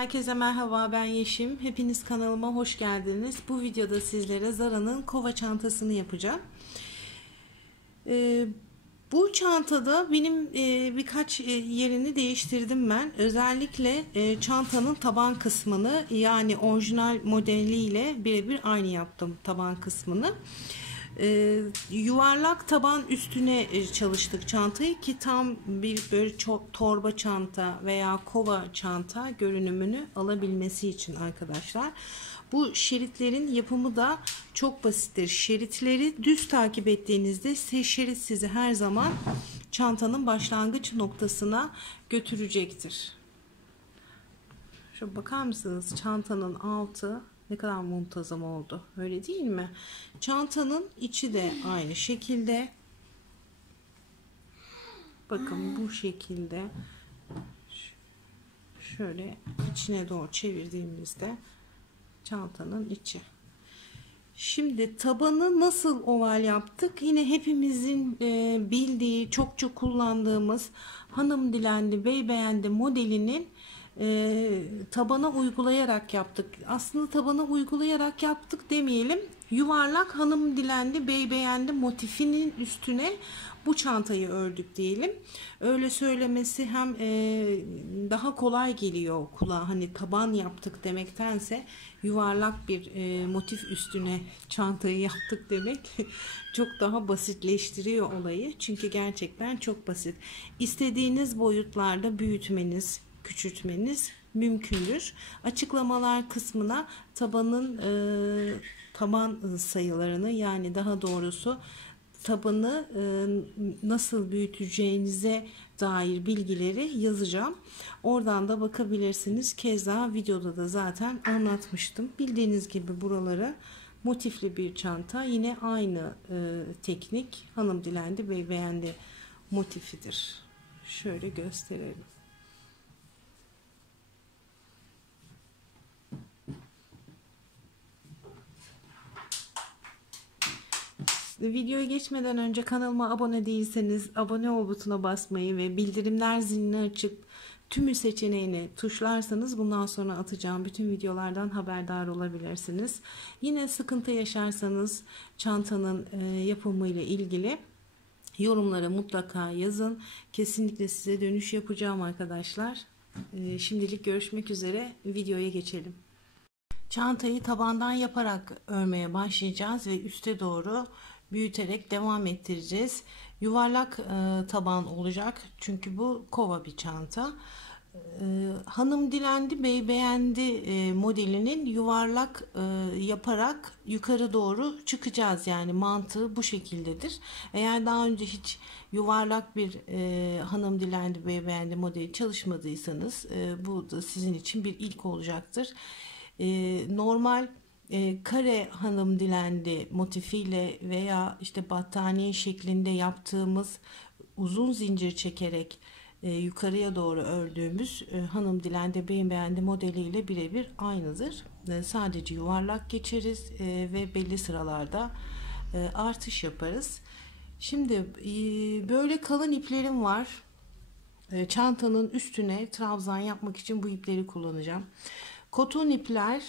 Herkese merhaba, ben Yeşim. Hepiniz kanalıma hoş geldiniz. Bu videoda sizlere Zara'nın kova çantasını yapacağım. Bu çantada benim birkaç yerini değiştirdim ben. Özellikle çantanın taban kısmını, yani orijinal modeliyle birebir aynı yaptım taban kısmını. Yuvarlak taban üstüne çalıştık çantayı ki tam bir böyle çok torba çanta veya kova çanta görünümünü alabilmesi için arkadaşlar. Bu şeritlerin yapımı da çok basittir. Şeritleri düz takip ettiğinizde şerit sizi her zaman çantanın başlangıç noktasına götürecektir. Şöyle bakar mısınız? Çantanın altı ne kadar muntazam oldu. Öyle değil mi? Çantanın içi de aynı şekilde. Bakın bu şekilde. Şöyle içine doğru çevirdiğimizde çantanın içi. Şimdi tabanı nasıl oval yaptık? Yine hepimizin bildiği, çokça kullandığımız hanım dilendi, bey beğendi modelinin tabana uygulayarak yaptık. Aslında tabana uygulayarak yaptık demeyelim. Yuvarlak hanım dilendi, bey beğendi motifinin üstüne bu çantayı ördük diyelim. Öyle söylemesi hem daha kolay geliyor kulağa. Hani taban yaptık demektense yuvarlak bir motif üstüne çantayı yaptık demek çok daha basitleştiriyor olayı. Çünkü gerçekten çok basit. İstediğiniz boyutlarda büyütmeniz, küçültmeniz mümkündür. Açıklamalar kısmına tabanın taban sayılarını, yani daha doğrusu tabanı nasıl büyüteceğinize dair bilgileri yazacağım. Oradan da bakabilirsiniz. Keza videoda da zaten anlatmıştım. Bildiğiniz gibi buraları motifli bir çanta. Yine aynı teknik. Hanım dilendi, bey beğendi motifidir. Şöyle gösterelim. Videoya geçmeden önce kanalıma abone değilseniz abone ol butonuna basmayı ve bildirimler zilini açıp tümü seçeneğini tuşlarsanız bundan sonra atacağım bütün videolardan haberdar olabilirsiniz. Yine sıkıntı yaşarsanız çantanın yapımı ile ilgili yorumlara mutlaka yazın. Kesinlikle size dönüş yapacağım arkadaşlar. Şimdilik görüşmek üzere. Videoya geçelim. Çantayı tabandan yaparak örmeye başlayacağız ve üste doğru büyüterek devam ettireceğiz. Yuvarlak taban olacak çünkü bu kova bir çanta. Hanım dilendi, bey beğendi modelinin yuvarlak yaparak yukarı doğru çıkacağız. Yani mantığı bu şekildedir. Eğer daha önce hiç yuvarlak bir hanım dilendi, bey beğendi modeli çalışmadıysanız bu da sizin için bir ilk olacaktır. Normal kare hanım dilendi motifiyle veya işte battaniye şeklinde yaptığımız uzun zincir çekerek yukarıya doğru ördüğümüz hanım dilendi, bey beğendi modeliyle birebir aynıdır. Sadece yuvarlak geçeriz ve belli sıralarda artış yaparız. Şimdi böyle kalın iplerim var. Çantanın üstüne trabzan yapmak için bu ipleri kullanacağım. Koton ipler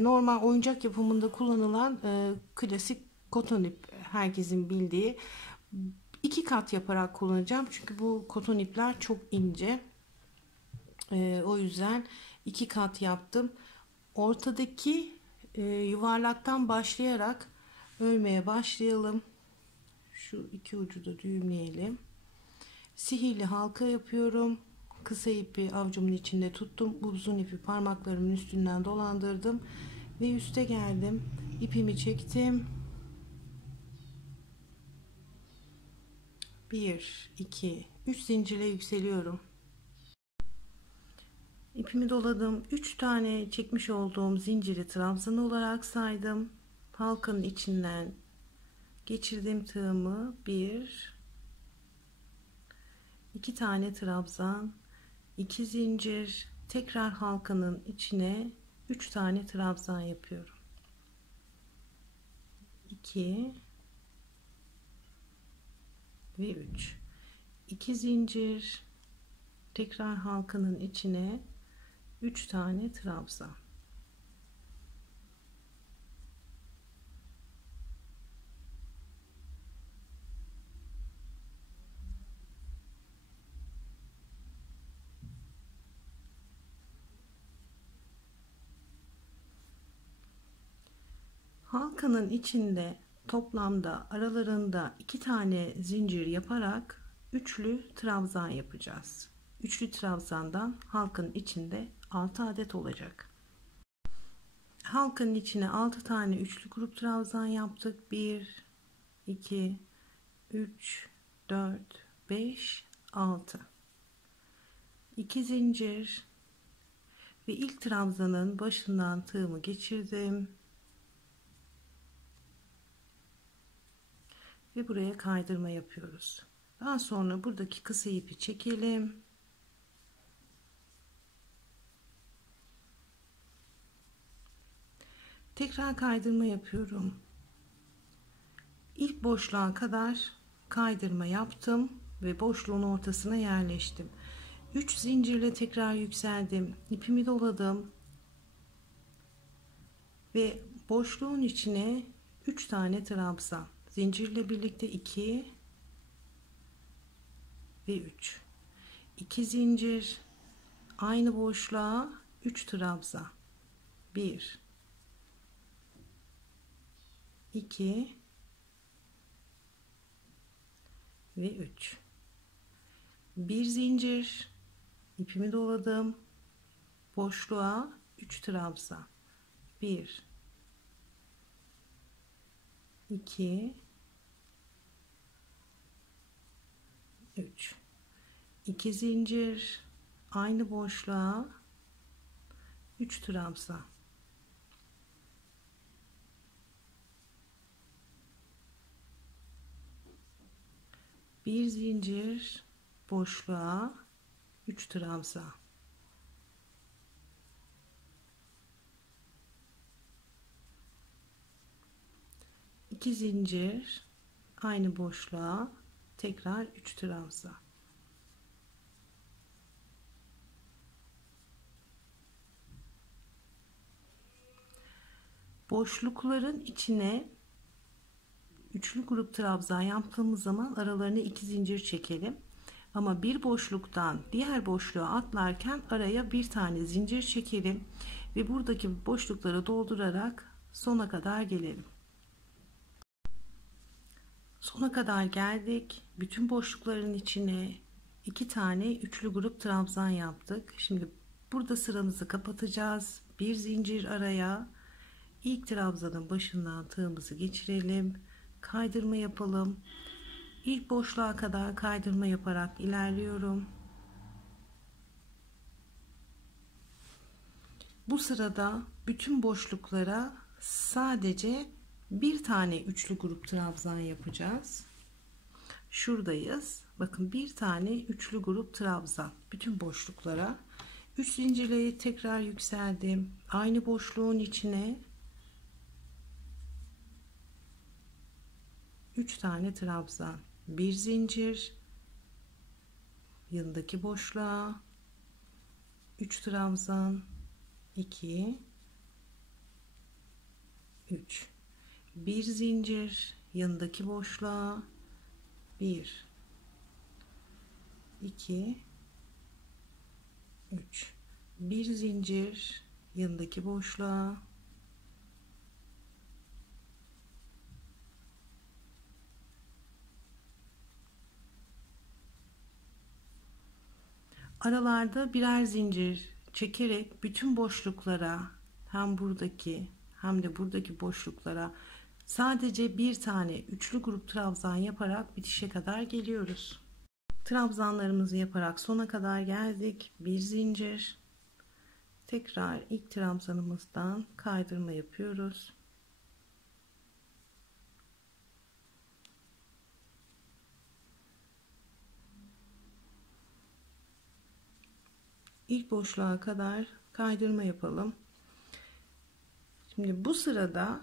normal oyuncak yapımında kullanılan klasik koton ip, herkesin bildiği. 2 kat yaparak kullanacağım çünkü bu koton ipler çok ince. O yüzden 2 kat yaptım. Ortadaki yuvarlaktan başlayarak örmeye başlayalım. Şu iki ucu da düğümleyelim. Sihirli halka yapıyorum. Kısa ipi avucumun içinde tuttum. Bu uzun ipi parmaklarımın üstünden dolandırdım ve üste geldim. İpimi çektim. 1 2 3 zincirle yükseliyorum. İpimi doladım. 3 tane çekmiş olduğum zinciri trabzan olarak saydım. Halkanın içinden geçirdim tığımı. 1 2 tane trabzan, 2 zincir, tekrar halkanın içine 3 tane trabzan yapıyorum. 2 ve 3. 2 zincir, tekrar halkanın içine 3 tane trabzan. Halkanın içinde toplamda aralarında 2 tane zincir yaparak üçlü trabzan yapacağız. Üçlü trabzandan halkanın içinde 6 adet olacak. Halkanın içine 6 tane üçlü grup trabzan yaptık. 1, 2, 3, 4, 5, 6. 2 zincir ve ilk trabzanın başından tığımı geçirdim. Ve buraya kaydırma yapıyoruz. Daha sonra buradaki kısa ipi çekelim. Tekrar kaydırma yapıyorum. İlk boşluğa kadar kaydırma yaptım ve boşluğun ortasına yerleştim. 3 zincirle tekrar yükseldim. İpimi doladım. Ve boşluğun içine 3 tane trabzan. Zincirle birlikte 2 ve 3. 2 zincir, aynı boşluğa 3 trabzan. 1, 2 ve 3. 1 zincir, ipimi doladım. Boşluğa 3 trabzan. 1, 2, 3. 2 zincir, aynı boşluğa 3 trabzan. 1 zincir, boşluğa 3 trabzan. 2 zincir, aynı boşluğa tekrar 3 trabzan. Boşlukların içine üçlü grup trabzan yaptığımız zaman aralarına 2 zincir çekelim. Ama bir boşluktan diğer boşluğa atlarken araya bir tane zincir çekelim ve buradaki boşlukları doldurarak sona kadar gelelim. Sona kadar geldik. Bütün boşlukların içine 2 tane üçlü grup trabzan yaptık. Şimdi burada sıramızı kapatacağız. Bir zincir araya, ilk trabzanın başından tığımızı geçirelim. Kaydırma yapalım. İlk boşluğa kadar kaydırma yaparak ilerliyorum. Bu sırada bütün boşluklara sadece bir tane üçlü grup trabzan yapacağız. Şuradayız. Bakın bir tane üçlü grup trabzan. Bütün boşluklara 3 zincirle tekrar yükseldim. Aynı boşluğun içine 3 tane trabzan. Bir zincir, yanındaki boşluğa 3 trabzan, 2, 3. Bir zincir, yanındaki boşluğa 1, 2, 3. Bir zincir, yanındaki boşluğa 3. Aralarda birer zincir çekerek bütün boşluklara, hem buradaki hem de buradaki boşluklara sadece bir tane üçlü grup trabzan yaparak bitişe kadar geliyoruz. Trabzanlarımızı yaparak sona kadar geldik. Bir zincir, tekrar ilk trabzanımızdan kaydırma yapıyoruz. İlk boşluğa kadar kaydırma yapalım. Şimdi bu sırada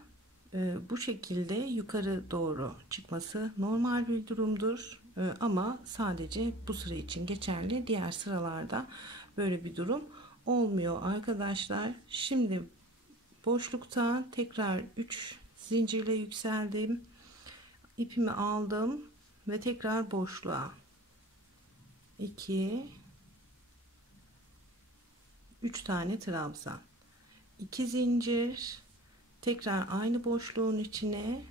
bu şekilde yukarı doğru çıkması normal bir durumdur. Ama sadece bu sıra için geçerli. Diğer sıralarda böyle bir durum olmuyor arkadaşlar. Şimdi boşlukta tekrar 3 zincirle yükseldim. İpimi aldım ve tekrar boşluğa 2 3 tane trabzan, 2 zincir, tekrar aynı boşluğun içine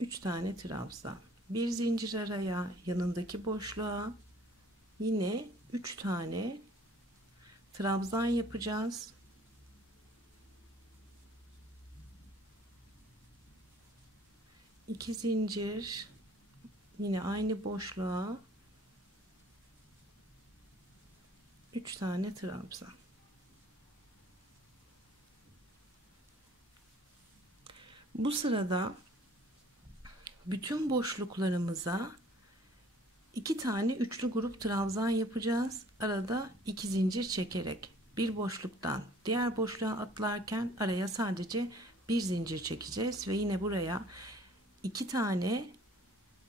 3 tane trabzan, bir zincir araya, yanındaki boşluğa yine 3 tane trabzan yapacağız. İki zincir, yine aynı boşluğa 3 tane trabzan. Bu sırada bütün boşluklarımıza 2 tane üçlü grup trabzan yapacağız. Arada 2 zincir çekerek bir boşluktan diğer boşluğa atlarken araya sadece bir zincir çekeceğiz ve yine buraya 2 tane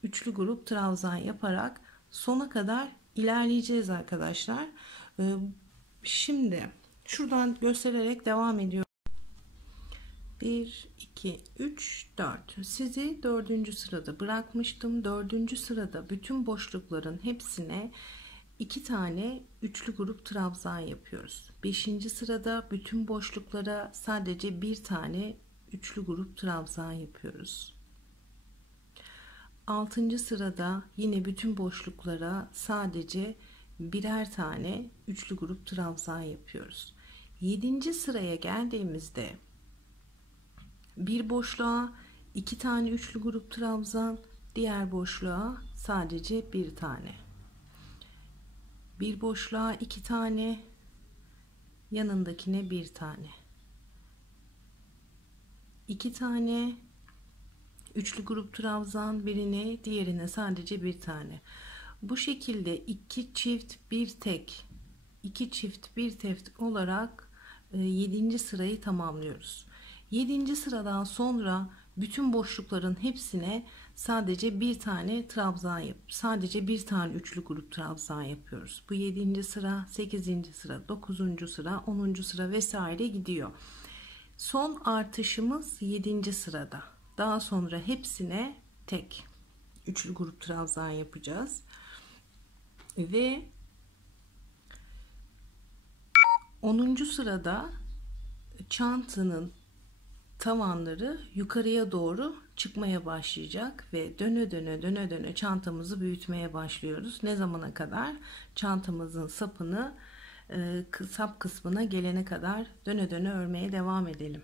üçlü grup trabzan yaparak sona kadar ilerleyeceğiz arkadaşlar. Şimdi şuradan göstererek devam ediyorum. 1 2 3 4. Sizi 4. sırada bırakmıştım. 4. sırada bütün boşlukların hepsine 2 tane üçlü grup trabzan yapıyoruz. 5. sırada bütün boşluklara sadece bir tane üçlü grup trabzan yapıyoruz. 6. sırada yine bütün boşluklara sadece birer tane üçlü grup trabzan yapıyoruz. 7. sıraya geldiğimizde bir boşluğa 2 tane üçlü grup trabzan, diğer boşluğa sadece bir tane. Bir boşluğa 2 tane, yanındakine bir tane. 2 tane üçlü grup trabzan, birine, diğerine sadece bir tane. Bu şekilde 2 çift bir tek, 2 çift bir tek olarak 7. sırayı tamamlıyoruz. 7. sıradan sonra bütün boşlukların hepsine sadece bir tane trabzan sadece bir tane üçlü grup trabzan yapıyoruz. Bu 7. sıra, 8. sıra, 9. sıra, 10. sıra vesaire gidiyor. Son artışımız 7. sırada. Daha sonra hepsine tek üçlü grup trabzan yapacağız. Ve 10. sırada çantanın tavanları yukarıya doğru çıkmaya başlayacak ve döne döne çantamızı büyütmeye başlıyoruz. Ne zamana kadar? Çantamızın sapını sap kısmına gelene kadar döne örmeye devam edelim.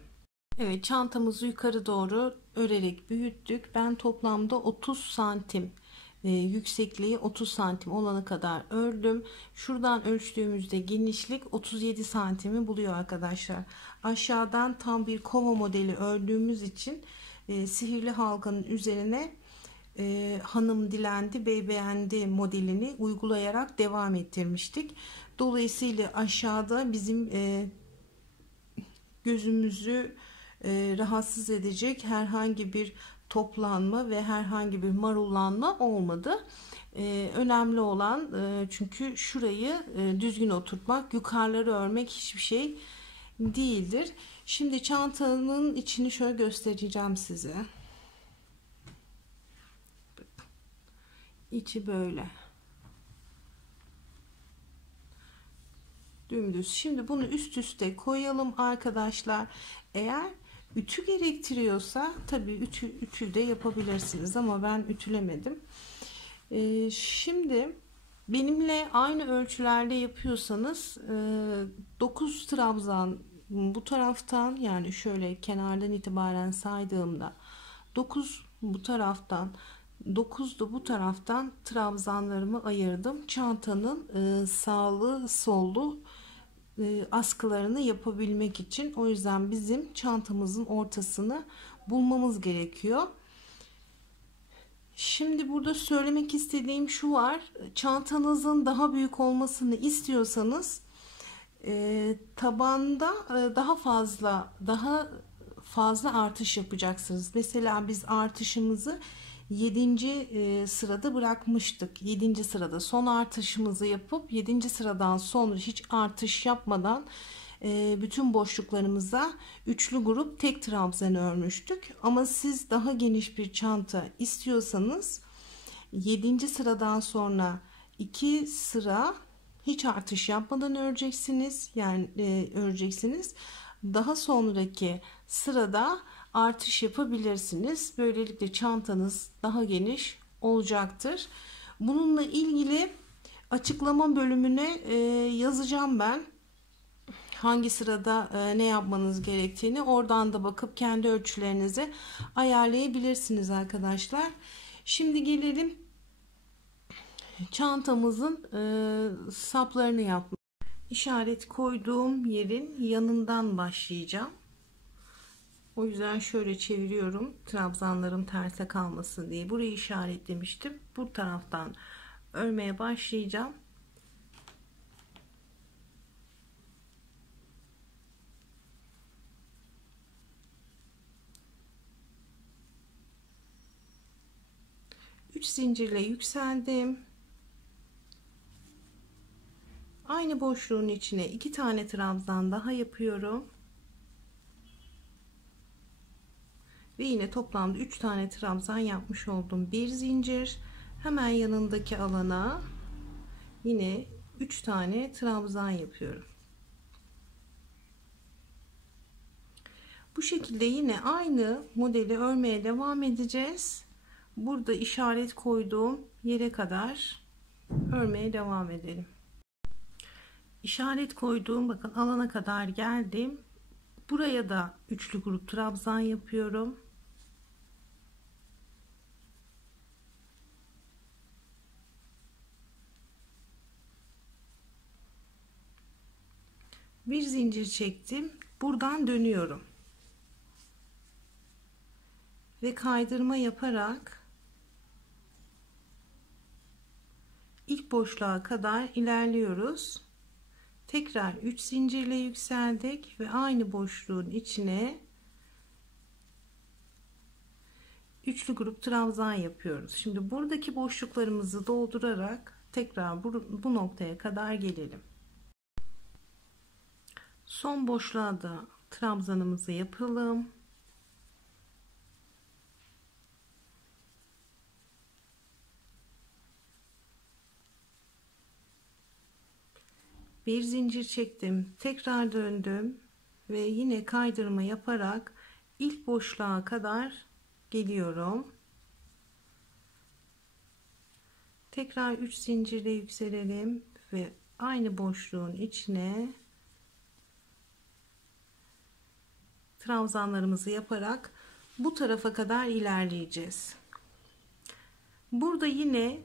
Evet, çantamızı yukarı doğru örerek büyüttük. Ben toplamda 30 santim yüksekliği 30 santim olana kadar ördüm. Şuradan ölçtüğümüzde genişlik 37 santimi buluyor arkadaşlar. Aşağıdan tam bir kova modeli ördüğümüz için sihirli halkanın üzerine hanım dilendi bey beğendi modelini uygulayarak devam ettirmiştik. Dolayısıyla aşağıda bizim gözümüzü rahatsız edecek herhangi bir toplanma ve herhangi bir marullanma olmadı. Önemli olan çünkü şurayı düzgün oturtmak, yukarıları örmek hiçbir şey değildir. Şimdi çantanın içini şöyle göstereceğim size. İçi böyle. Dümdüz. Şimdi bunu üst üste koyalım arkadaşlar. Eğer ütü gerektiriyorsa tabii ütü de yapabilirsiniz ama ben ütülemedim. Şimdi benimle aynı ölçülerde yapıyorsanız 9 trabzan bu taraftan, yani şöyle kenardan itibaren saydığımda 9 bu taraftan, 9 da bu taraftan trabzanlarımı ayırdım. Çantanın sağlı sollu askılarını yapabilmek için. O yüzden bizim çantamızın ortasını bulmamız gerekiyor. Şimdi burada söylemek istediğim şu var. Çantanızın daha büyük olmasını istiyorsanız tabanda daha fazla artış yapacaksınız. Mesela biz artışımızı 7. Sırada bırakmıştık. 7. sırada son artışımızı yapıp 7. sıradan sonra hiç artış yapmadan bütün boşluklarımıza üçlü grup tek trabzan örmüştük. Ama siz daha geniş bir çanta istiyorsanız 7. sıradan sonra 2 sıra hiç artış yapmadan öreceksiniz. Yani öreceksiniz. Daha sonraki sırada artış yapabilirsiniz. Böylelikle çantanız daha geniş olacaktır. Bununla ilgili açıklama bölümüne yazacağım ben. Hangi sırada ne yapmanız gerektiğini oradan da bakıp kendi ölçülerinizi ayarlayabilirsiniz arkadaşlar. Şimdi gelelim çantamızın saplarını yapmaya. İşaret koyduğum yerin yanından başlayacağım. O yüzden şöyle çeviriyorum. Trabzanlarım terse kalmasın diye. Burayı işaretlemiştim. Bu taraftan örmeye başlayacağım. Üç zincirle yükseldim. Aynı boşluğun içine 2 tane trabzan daha yapıyorum. Ve yine toplamda 3 tane trabzan yapmış oldum. Bir zincir, hemen yanındaki alana yine 3 tane trabzan yapıyorum. Bu şekilde yine aynı modeli örmeye devam edeceğiz. Burada işaret koyduğum yere kadar örmeye devam edelim. İşaret koyduğum bakın alana kadar geldim. Buraya da üçlü grup trabzan yapıyorum. Bir zincir çektim. Buradan dönüyorum. Ve kaydırma yaparak ilk boşluğa kadar ilerliyoruz. Tekrar 3 zincirle yükseldik ve aynı boşluğun içine üçlü grup trabzan yapıyoruz. Şimdi buradaki boşluklarımızı doldurarak tekrar bu noktaya kadar gelelim. Son boşluğa da trabzanımızı yapalım. Bir zincir çektim, tekrar döndüm ve yine kaydırma yaparak ilk boşluğa kadar geliyorum. Tekrar 3 zincirle yükselelim ve aynı boşluğun içine trabzanlarımızı yaparak bu tarafa kadar ilerleyeceğiz. Burada yine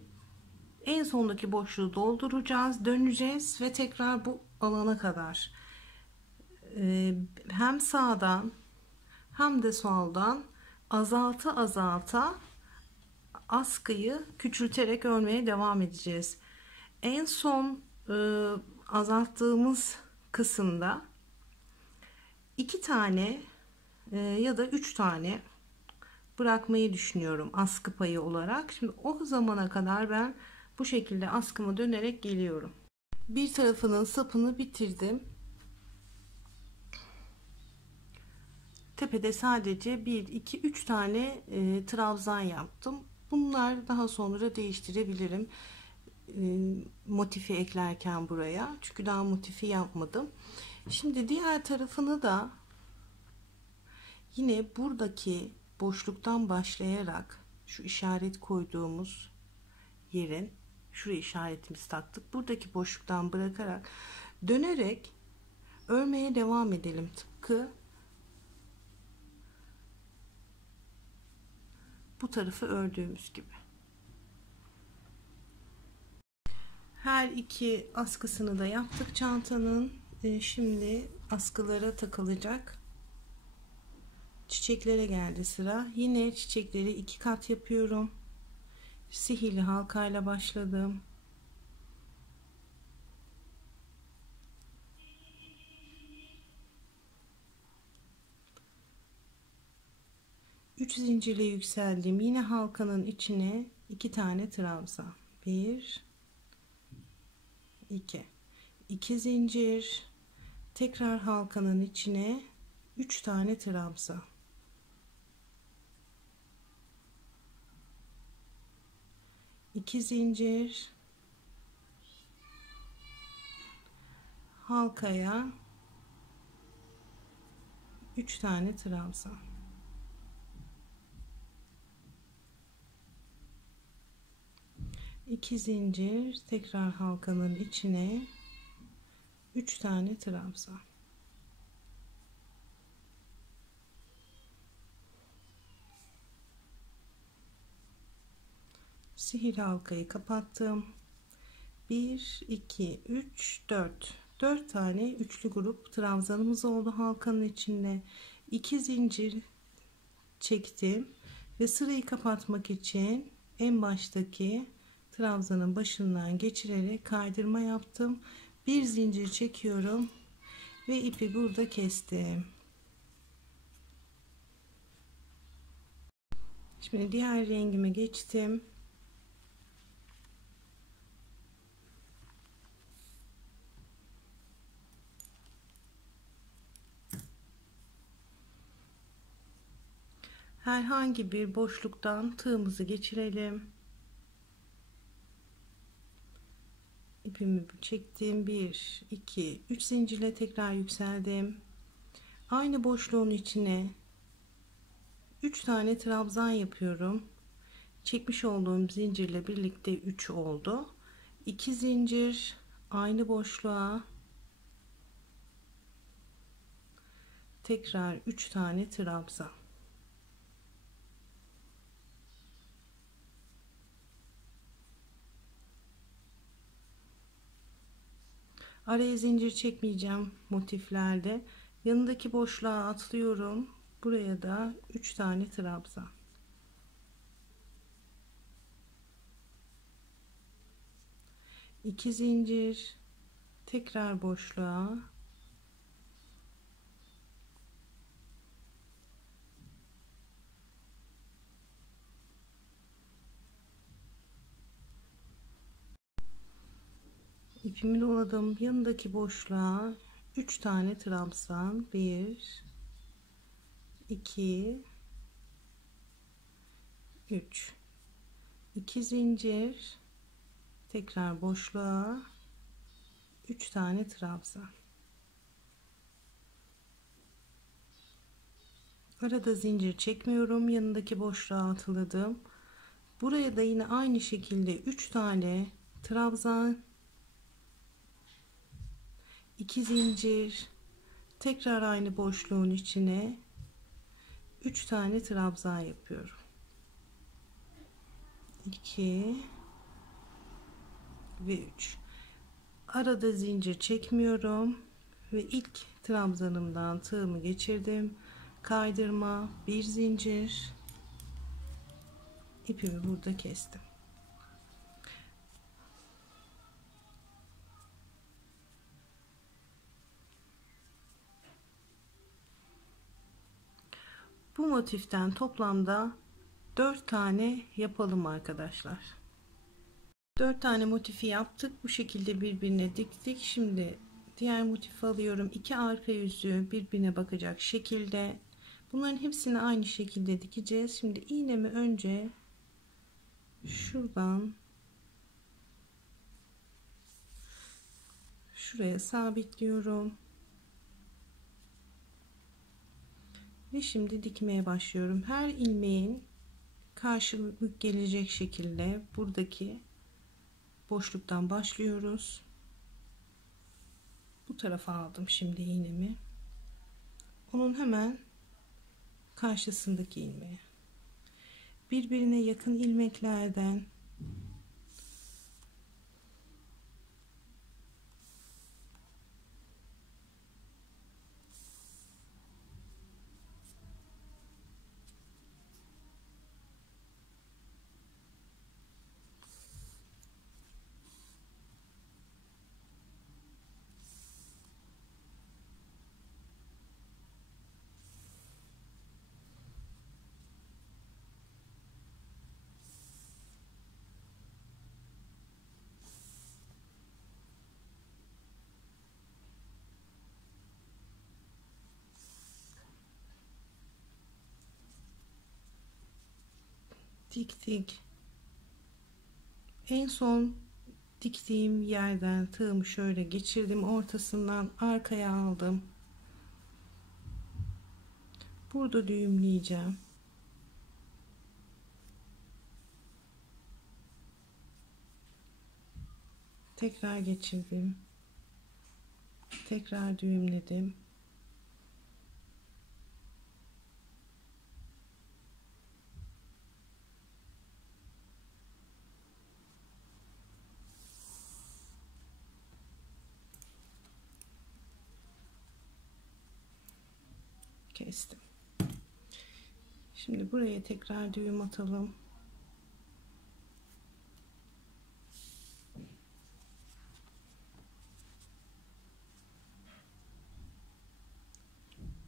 en sondaki boşluğu dolduracağız, döneceğiz ve tekrar bu alana kadar hem sağdan hem de soldan azalta azalta askıyı küçülterek örmeye devam edeceğiz. En son azalttığımız kısımda 2 tane ya da 3 tane bırakmayı düşünüyorum askı payı olarak. Şimdi o zamana kadar ben bu şekilde askımı dönerek geliyorum. Bir tarafının sapını bitirdim. Tepede sadece 1 2 3 tane trabzan yaptım. Bunlar daha sonra değiştirebilirim. Motifi eklerken buraya. Çünkü daha motifi yapmadım. Şimdi diğer tarafını da yine buradaki boşluktan başlayarak şu işaret koyduğumuz yerin şuraya işaretimizi taktık. Buradaki boşluktan bırakarak dönerek örmeye devam edelim. Tıpkı bu tarafı ördüğümüz gibi. Her iki askısını da yaptık çantanın. Şimdi askılara takılacak çiçeklere geldi sıra. Yine çiçekleri 2 kat yapıyorum. Sihirli halkayla başladım. 3 zincirle yükseldim. Yine halkanın içine 2 tane trabzan. 1 2 2 zincir, tekrar halkanın içine 3 tane trabzan. 2 zincir, halkaya 3 tane trabzan. 2 zincir, tekrar halkanın içine 3 tane trabzan. Sihir halkayı kapattım. 1 2 3 4 tane üçlü grup trabzanımız oldu halkanın içinde. 2 zincir çektim ve sırayı kapatmak için en baştaki trabzanın başından geçirerek kaydırma yaptım. Bir zincir çekiyorum ve ipi burada kestim. Şimdi diğer rengime geçtim. Herhangi bir boşluktan tığımızı geçirelim. İpimi çektim. 1 2 3 zincirle tekrar yükseldim. Aynı boşluğun içine 3 tane trabzan yapıyorum. Çekmiş olduğum zincirle birlikte 3 oldu. 2 zincir, aynı boşluğa tekrar 3 tane trabzan. Araya zincir çekmeyeceğim motiflerde. Yanındaki boşluğa atlıyorum. Buraya da 3 tane trabzan. İki zincir, tekrar boşluğa ipimi doladım. Yanındaki boşluğa 3 tane trabzan. 1 2 3 2 zincir, tekrar boşluğa 3 tane trabzan. Arada zincir çekmiyorum. Yanındaki boşluğa atladım. Buraya da yine aynı şekilde 3 tane trabzan, 2 zincir, tekrar aynı boşluğun içine 3 tane trabzan yapıyorum. 2 ve 3. Arada zincir çekmiyorum ve ilk trabzanımdan tığımı geçirdim. Kaydırma, bir zincir, ipimi burada kestim. Bu motiften toplamda 4 tane yapalım arkadaşlar. 4 tane motifi yaptık. Bu şekilde birbirine diktik. Şimdi diğer motifi alıyorum. 2 arka yüzü birbirine bakacak şekilde. Bunların hepsini aynı şekilde dikeceğiz. Şimdi iğnemi önce şuradan şuraya sabitliyorum. Ve şimdi dikmeye başlıyorum. Her ilmeğin karşılık gelecek şekilde buradaki boşluktan başlıyoruz. Bu tarafa aldım şimdi iğnemi. Onun hemen karşısındaki ilmeğe. Birbirine yakın ilmeklerden diktik. En son diktiğim yerden tığımı şöyle geçirdim, ortasından arkaya aldım. Burada düğümleyeceğim. Tekrar geçirdim. Tekrar düğümledim. Kestim. Şimdi buraya tekrar düğüm atalım.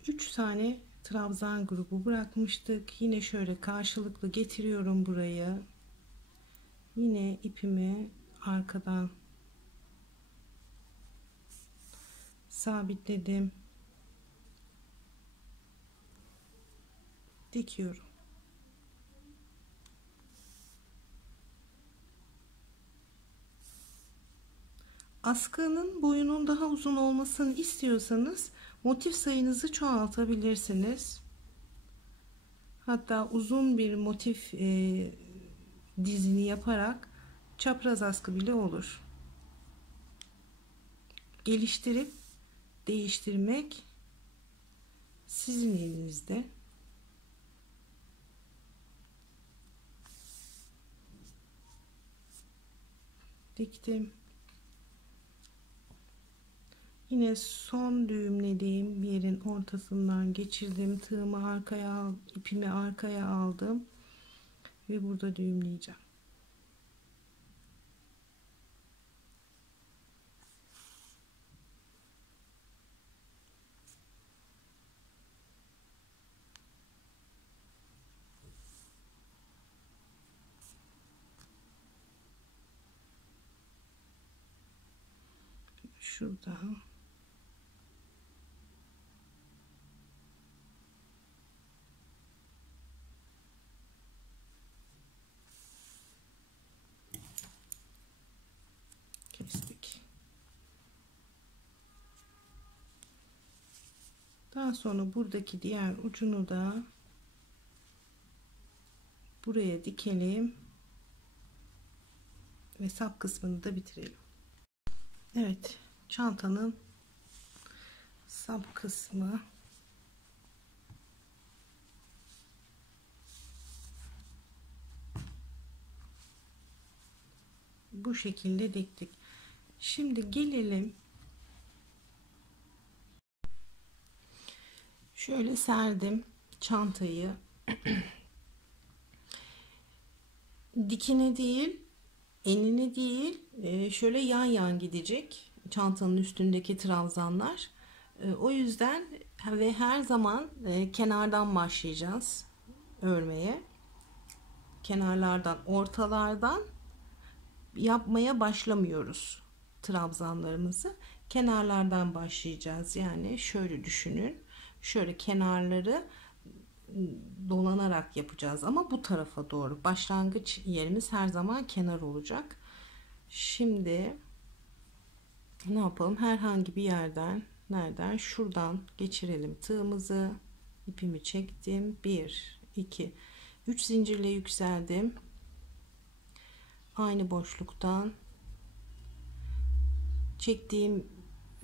Üç tane trabzan grubu bırakmıştık. Yine şöyle karşılıklı getiriyorum burayı. Yine ipimi arkadan sabitledim. Dikiyorum. Askının boyunun daha uzun olmasını istiyorsanız motif sayınızı çoğaltabilirsiniz. Hatta uzun bir motif dizini yaparak çapraz askı bile olur. Geliştirip değiştirmek sizin elinizde. Diktim. Yine son düğümlediğim yerin ortasından geçirdim. Tığımı arkaya, ipimi arkaya aldım ve burada düğümleyeceğim. Şurada. Kestik. Daha sonra buradaki diğer ucunu da buraya dikelim ve sap kısmını da bitirelim. Evet, çantanın sap kısmı bu şekilde diktik. Şimdi gelelim, şöyle serdim çantayı. Dikine değil, enine değil, şöyle yan yan gidecek çantanın üstündeki trabzanlar. O yüzden ve her zaman kenardan başlayacağız örmeye. Kenarlardan, ortalardan yapmaya başlamıyoruz trabzanlarımızı. Kenarlardan başlayacağız. Yani şöyle düşünün. Şöyle kenarları dolanarak yapacağız ama bu tarafa doğru. Başlangıç yerimiz her zaman kenar olacak. Şimdi ne yapalım? Herhangi bir yerden, nereden? Şuradan geçirelim tığımızı. İpimi çektim. 1, 2, 3 zincirle yükseldim. Aynı boşluktan çektiğim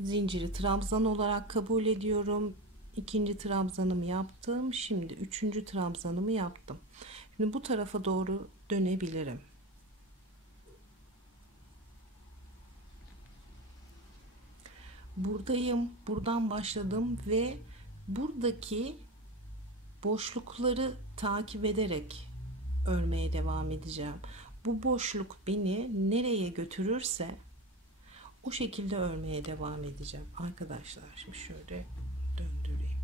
zinciri trabzan olarak kabul ediyorum. İkinci trabzanımı yaptım. Şimdi üçüncü trabzanımı yaptım. Şimdi bu tarafa doğru dönebilirim. Buradayım. Buradan başladım ve buradaki boşlukları takip ederek örmeye devam edeceğim. Bu boşluk beni nereye götürürse o şekilde örmeye devam edeceğim arkadaşlar. Şimdi şöyle döndüreyim.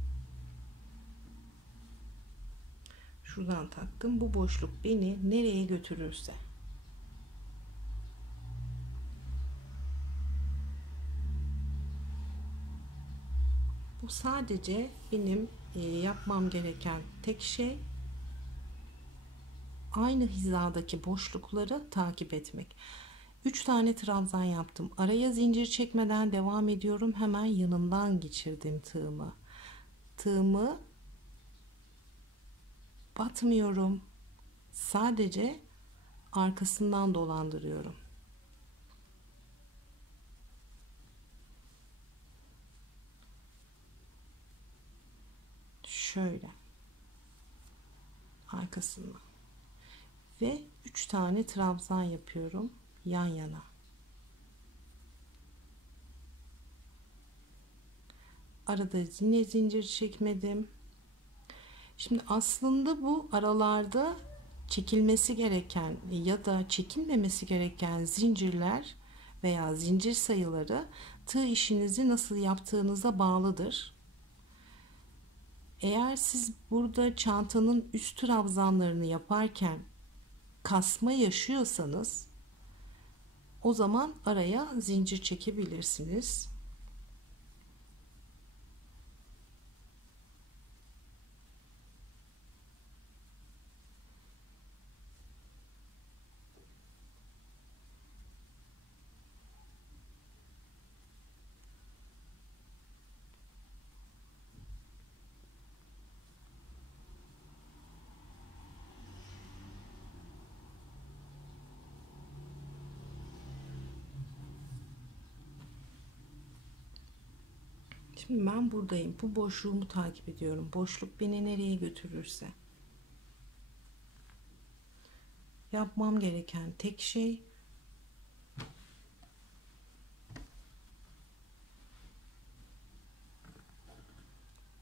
Şuradan taktım. Bu boşluk beni nereye götürürse. Bu sadece benim yapmam gereken tek şey. aynı hizadaki boşlukları takip etmek. 3 tane trabzan yaptım. Araya zincir çekmeden devam ediyorum. Hemen yanından geçirdim tığımı. Tığımı batmıyorum. Sadece arkasından dolandırıyorum. Şöyle. Arkasından. Ve 3 tane trabzan yapıyorum yan yana. Arada yine zincir çekmedim. Şimdi aslında bu aralarda çekilmesi gereken ya da çekilmemesi gereken zincirler veya zincir sayıları tığ işinizi nasıl yaptığınıza bağlıdır. Eğer siz burada çantanın üst trabzanlarını yaparken kasma yaşıyorsanız o zaman araya zincir çekebilirsiniz. Şimdi ben buradayım. Bu boşluğumu takip ediyorum. Boşluk beni nereye götürürse. Yapmam gereken tek şey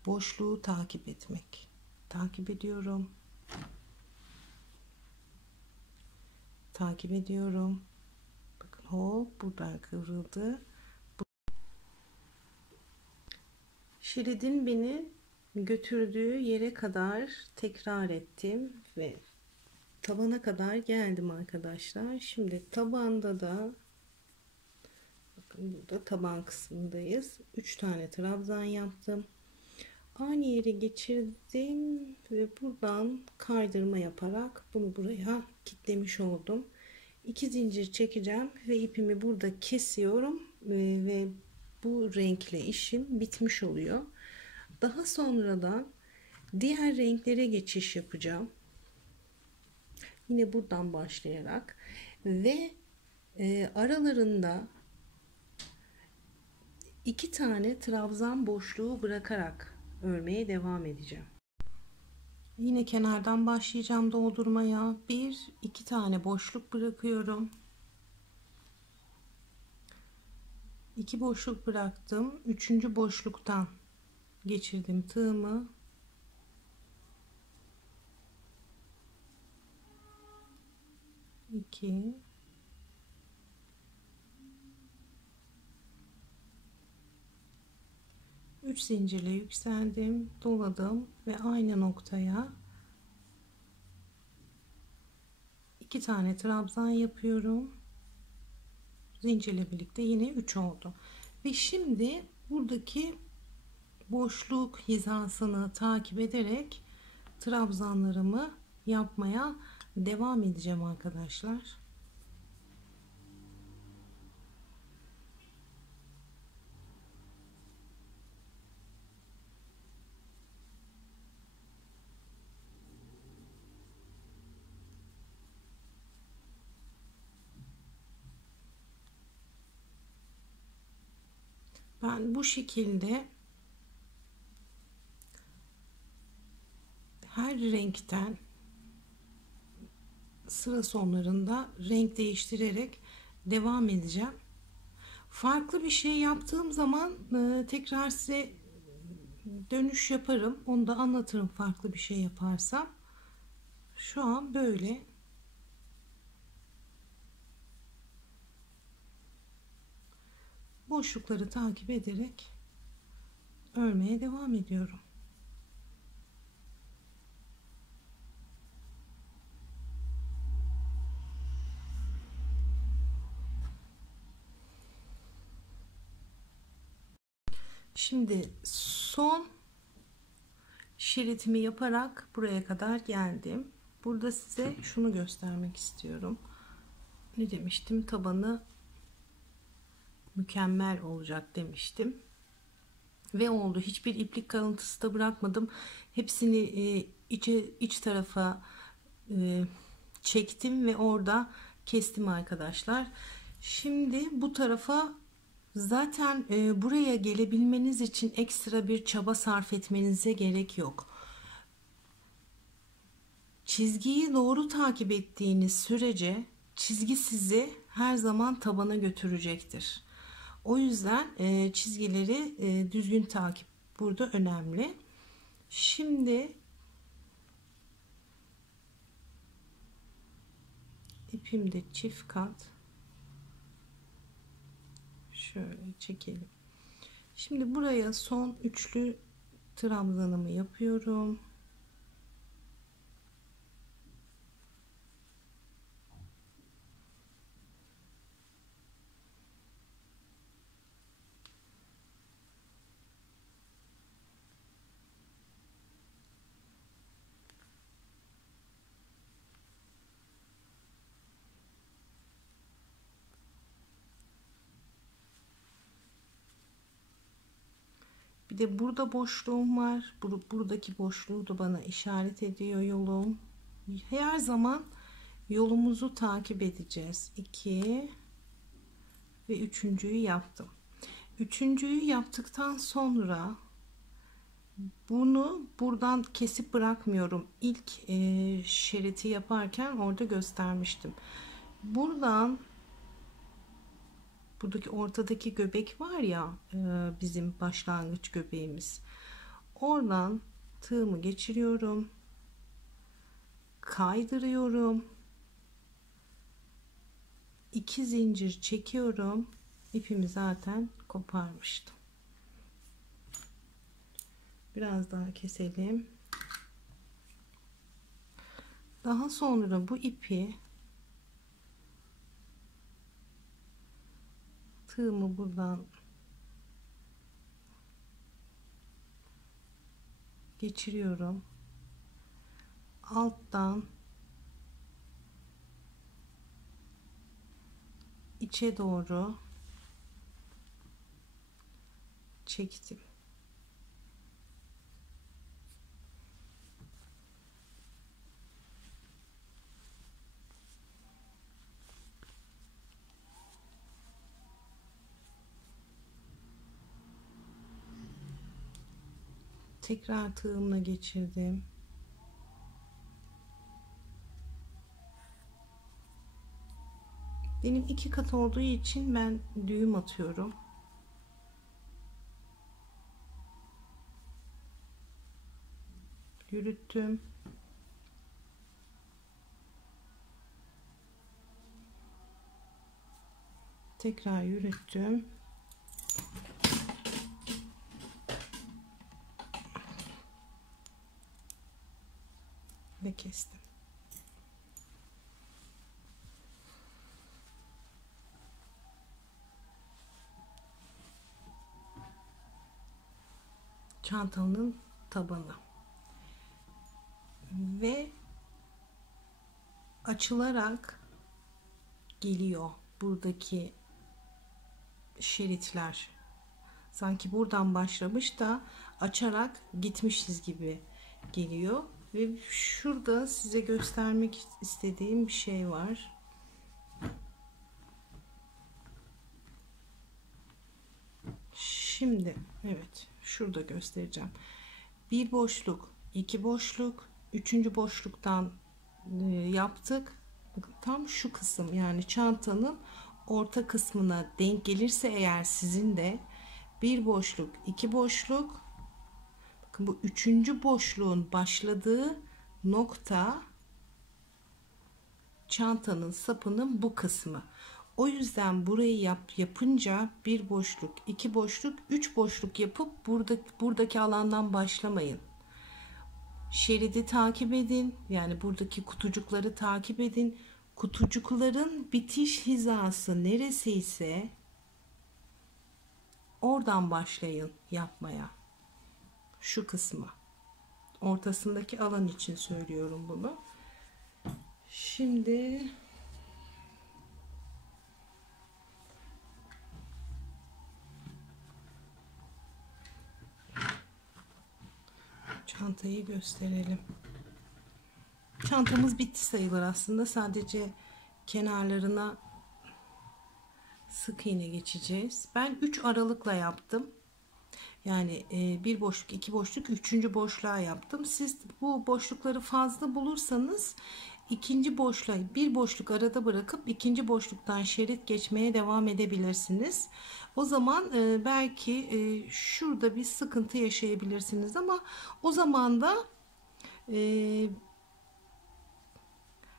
boşluğu takip etmek. Takip ediyorum. Takip ediyorum. Bakın hop buradan kıvrıldı. Şeridin beni götürdüğü yere kadar tekrar ettim ve tabana kadar geldim arkadaşlar. Şimdi tabanda da bakın burada taban kısmındayız. 3 tane trabzan yaptım. Aynı yere geçirdim ve buradan kaydırma yaparak bunu buraya kilitlemiş oldum. 2 zincir çekeceğim ve ipimi burada kesiyorum ve bu renkle işim bitmiş oluyor. Daha sonradan diğer renklere geçiş yapacağım. Yine buradan başlayarak ve aralarında 2 tane trabzan boşluğu bırakarak örmeye devam edeceğim. Yine kenardan başlayacağım doldurmaya. 1-2 tane boşluk bırakıyorum. 2 boşluk bıraktım. 3. boşluktan geçirdim tığımı. İki. Üç zincirle yükseldim, doladım ve aynı noktaya 2 tane trabzan yapıyorum. Zincirle birlikte yine 3 oldu. Ve şimdi buradaki boşluk hizasını takip ederek trabzanlarımı yapmaya devam edeceğim arkadaşlar. Ben bu şekilde her renkten sıra sonlarında renk değiştirerek devam edeceğim. Farklı bir şey yaptığım zaman tekrar size dönüş yaparım. Onu da anlatırım farklı bir şey yaparsam. Şu an böyle. Boşlukları takip ederek örmeye devam ediyorum. Şimdi son şeritimi yaparak buraya kadar geldim. Burada size şunu göstermek istiyorum. Ne demiştim? Tabanı mükemmel olacak demiştim. Ve oldu. Hiçbir iplik kalıntısı da bırakmadım. Hepsini iç tarafa çektim ve orada kestim arkadaşlar. Şimdi bu tarafa zaten buraya gelebilmeniz için ekstra bir çaba sarf etmenize gerek yok. Çizgiyi doğru takip ettiğiniz sürece çizgi sizi her zaman tabana götürecektir. O yüzden çizgileri düzgün takip burada önemli. Şimdi ipimde çift kat şöyle çekelim. Şimdi buraya son üçlü trabzanımı yapıyorum. Bir de burada boşluğum var. Buradaki boşluğu da bana işaret ediyor yolum. Her zaman yolumuzu takip edeceğiz. 2 ve üçüncüyü yaptım. Üçüncüyü yaptıktan sonra bunu buradan kesip bırakmıyorum. İlk şeriti yaparken orada göstermiştim. Buradan buradaki ortadaki göbek var ya, bizim başlangıç göbeğimiz. Oradan tığımı geçiriyorum. Kaydırıyorum. 2 zincir çekiyorum. İpimi zaten koparmıştım. Biraz daha keselim. Daha sonra bu ipi tığımı buradan geçiriyorum. Alttan içe doğru çektim. Tekrar tığımla geçirdim. Benim 2 kat olduğu için ben düğüm atıyorum. Yürüttüm. Tekrar yürüttüm. Ve kestim. Çantanın tabanı ve açılarak geliyor buradaki şeritler. Sanki buradan başlamış da açarak gitmişiz gibi geliyor. Ve şurada size göstermek istediğim bir şey var. Şimdi evet, şurada göstereceğim. Bir boşluk, iki boşluk, üçüncü boşluktan yaptık. Tam şu kısım, yani çantanın orta kısmına denk gelirse eğer sizin de bir boşluk, iki boşluk, bakın bu üçüncü boşluğun başladığı nokta çantanın sapının bu kısmı. O yüzden burayı yapınca bir boşluk, iki boşluk, üç boşluk yapıp buradaki alandan başlamayın. Şeridi takip edin. Yani buradaki kutucukları takip edin. Kutucukların bitiş hizası neresi ise oradan başlayın yapmaya. Şu kısmı. Ortasındaki alan için söylüyorum bunu. Şimdi çantayı gösterelim. Çantamız bitti sayılır aslında. Sadece kenarlarına sık iğne geçeceğiz. Ben 3 aralıkla yaptım. Yani bir boşluk, iki boşluk, üçüncü boşluğa yaptım. Siz bu boşlukları fazla bulursanız ikinci boşluğa bir boşluk arada bırakıp ikinci boşluktan şerit geçmeye devam edebilirsiniz. O zaman belki şurada bir sıkıntı yaşayabilirsiniz ama o zaman da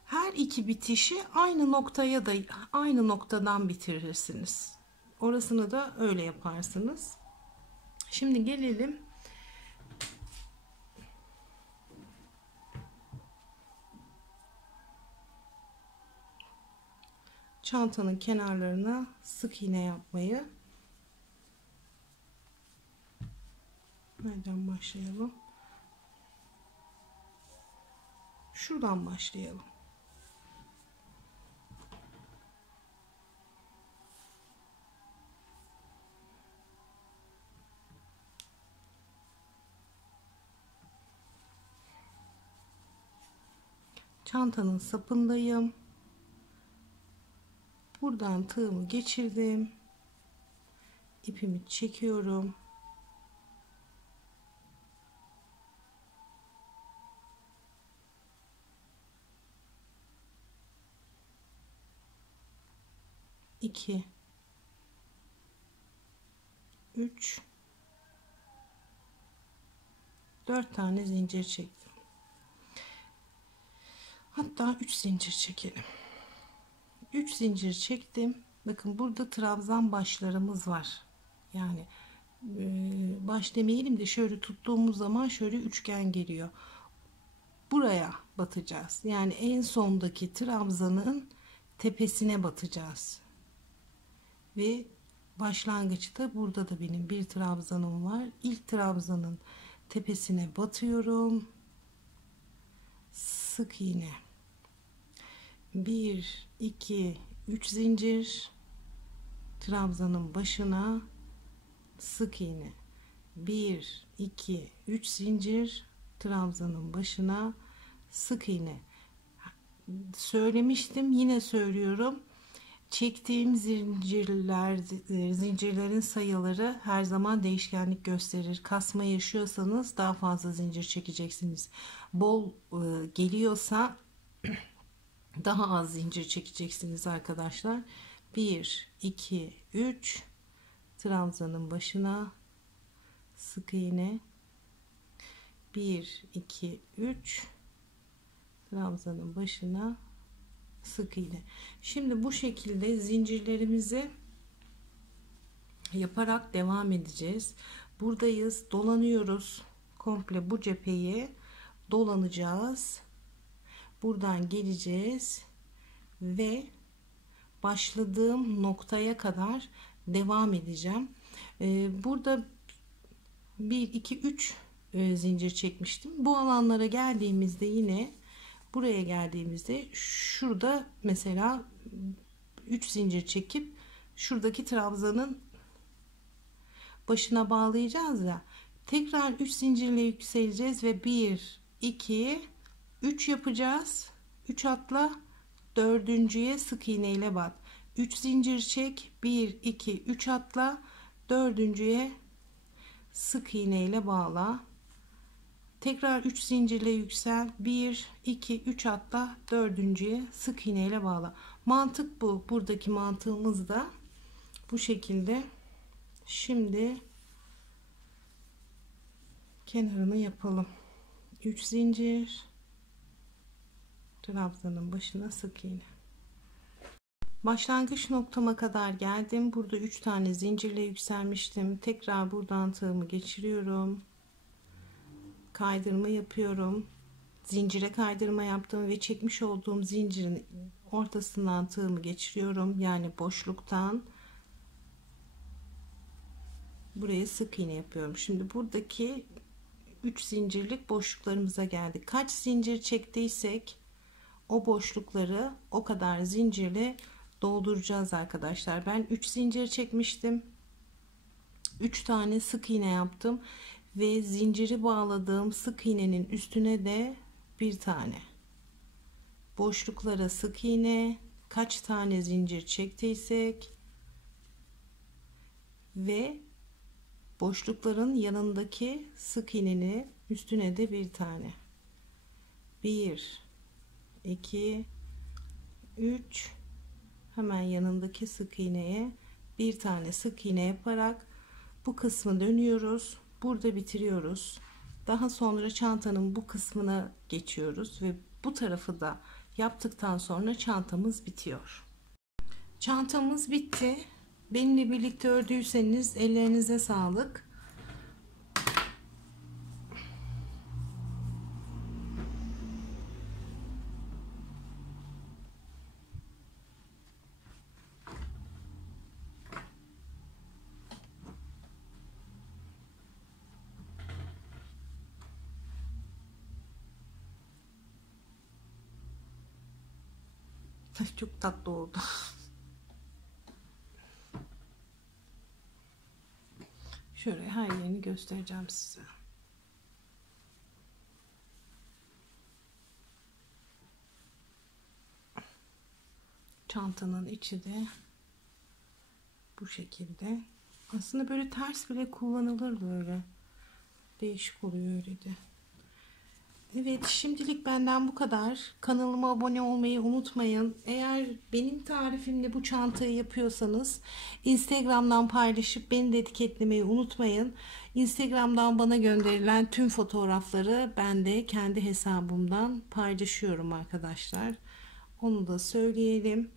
her iki bitişi aynı noktaya da aynı noktadan bitirirsiniz. Orasını da öyle yaparsınız. Şimdi gelelim çantanın kenarlarına sık iğne yapmayı. Nereden başlayalım? Şuradan başlayalım. Çantanın sapındayım. Buradan tığımı geçirdim. İpimi çekiyorum. İki, üç, 4 tane zincir çektim. Hatta 3 zincir çekelim. 3 zincir çektim. Bakın burada trabzan başlarımız var. Yani baş demeyelim de şöyle tuttuğumuz zaman şöyle üçgen geliyor. Buraya batacağız. Yani en sondaki trabzanın tepesine batacağız. Ve başlangıçta burada da benim bir trabzanım var. İlk trabzanın tepesine batıyorum. Sık iğne. 1, 2, 3 zincir. Trabzanın başına sık iğne. 1, 2, 3 zincir. Trabzanın başına sık iğne. Söylemiştim, yine söylüyorum. Çektiğim zincirlerin sayıları her zaman değişkenlik gösterir. Kasma yaşıyorsanız daha fazla zincir çekeceksiniz. Bol geliyorsa daha az zincir çekeceksiniz arkadaşlar. 1, 2, 3 trabzanın başına sık iğne. 1, 2, 3 trabzanın başına sık iğne. Şimdi bu şekilde zincirlerimizi yaparak devam edeceğiz. Buradayız, dolanıyoruz. Komple bu cepheyi dolanacağız. Buradan geleceğiz ve başladığım noktaya kadar devam edeceğim. Burada 1, 2, 3 zincir çekmiştim. Bu alanlara geldiğimizde yine buraya geldiğimizde şurada mesela 3 zincir çekip şuradaki trabzanın başına bağlayacağız ya. Tekrar 3 zincirle yükseleceğiz ve 1, 2, 3 yapacağız. 3 atla, dördüncüye sık iğne ile bat. 3 zincir çek, 1, 2, 3 atla, dördüncüye sık iğne ile bağla. Tekrar 3 zincirle yüksel. 1, 2, 3 atla, dördüncüye sık iğne ile bağla. Mantık bu. Buradaki mantığımız da bu şekilde. Şimdi kenarını yapalım. 3 zincir, trabzanın başına sık iğne. Başlangıç noktama kadar geldim. Burada 3 tane zincirle yükselmiştim. Tekrar buradan tığımı geçiriyorum. Kaydırma yapıyorum. Zincire kaydırma yaptım ve çekmiş olduğum zincirin ortasından tığımı geçiriyorum. Yani boşluktan buraya sık iğne yapıyorum. Şimdi buradaki 3 zincirlik boşluklarımıza geldik. Kaç zincir çektiysek o boşlukları o kadar zincirle dolduracağız arkadaşlar. Ben 3 zincir çekmiştim. 3 tane sık iğne yaptım ve zinciri bağladığım sık iğnenin üstüne de bir tane boşluklara sık iğne, kaç tane zincir çektiysek ve boşlukların yanındaki sık iğnenin üstüne de bir tane, 1 2 3, hemen yanındaki sık iğneye bir tane sık iğne yaparak bu kısmı dönüyoruz. Burada bitiriyoruz. Daha sonra çantanın bu kısmına geçiyoruz ve bu tarafı da yaptıktan sonra çantamız bitiyor. Çantamız bitti. Benimle birlikte ördüyseniz ellerinize sağlık. Çok tatlı oldu. Şöyle her yerini göstereceğim size. Çantanın içi de bu şekilde. Aslında böyle ters bile kullanılır, böyle değişik oluyor öyle de. Evet, şimdilik benden bu kadar. Kanalıma abone olmayı unutmayın. Eğer benim tarifimle bu çantayı yapıyorsanız Instagram'dan paylaşıp beni de etiketlemeyi unutmayın. Instagram'dan bana gönderilen tüm fotoğrafları ben de kendi hesabımdan paylaşıyorum arkadaşlar. Onu da söyleyelim.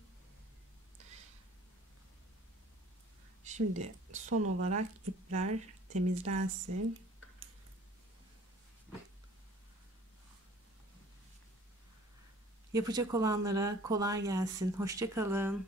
Şimdi son olarak ipler temizlensin. Yapacak olanlara kolay gelsin. Hoşça kalın.